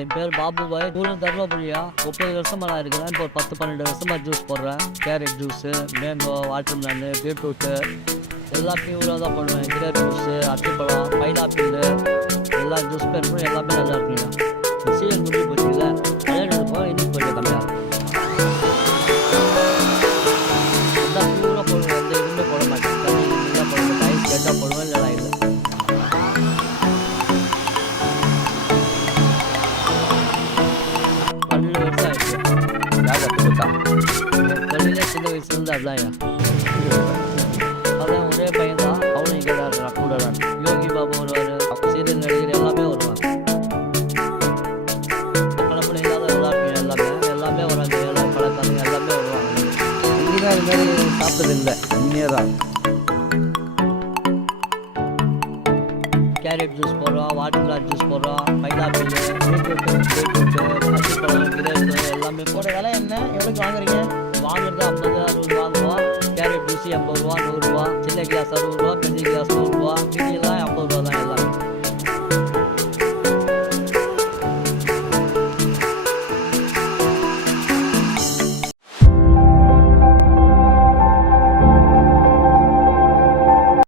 என் பேர் பாபு பாய். ஊரும் தருமபுரியா. 30 வருஷமா நான் இருக்கிறேன். இப்போ ஒரு 10-12 வருஷமா ஜூஸ் போடுறேன். கேரட் ஜூஸு, மேங்கோ, வாட்டர்மெலனு, பீட்ரூட்டு எல்லாத்தையும் ஊராக தான் போடுவேன். கிரேப் ஜூஸு, அத்திப்பழம், பைனாப்பிள் எல்லா ஜூஸ் பேருக்கும் எல்லாமே நல்லா இருக்குங்க. சீசன் முடிஞ்சு போச்சு இல்லை, கல்யாணம் எடுப்போம், இன்னும் கொஞ்சம் கம்மியாகும். எல்லாம் பியூராக போடுவேன். எந்த எதுவுமே போட மாட்டேன். தண்ணி நல்லா போடுவேன், டைம் ரெண்டாக போடுவேன், இல்லை இல்லை 12 வருஷம் ஆயிடுச்சு. யார் கற்றுக் கொடுத்தா? என் தொழிலே சின்ன வயசுலேருந்து அதுதான்யா. அதான் ஒரே பையன் தான், அவனும் இங்கே தான் இருக்கிறான், கூட தான். யோகி பாபு வருவார், சீரியல் நடிகர் எல்லாமே வருவாங்க. பழப்பட இல்லாத எல்லாமே வராங்க. எல்லாம் பழக்காரங்க எல்லாமே வருவாங்க. இங்கே தான் இது மாதிரி சாப்பிட்டது இல்லை, இங்கே தான். கேரட் ஜூஸ் போடுறோம், வாட்டர்மெலன் ஜூஸ் போடுறோம், பைனாப்பிள், பீட்ரூட்டு, அத்திப்பழம், கிரேப்பு எல்லாமே ஒரு விலை என்ன, எவ்வளோக்கு வாங்குறீங்க? வாங்குறது 50-60 வாங்குவோம். கேரட் ஜூஸ் 80 ரூபா, 100 ரூபா, சின்ன கிளாஸ் 60 ரூபா, பெரிய கிளாஸ் 100 ரூபா, மீதி எல்லாம்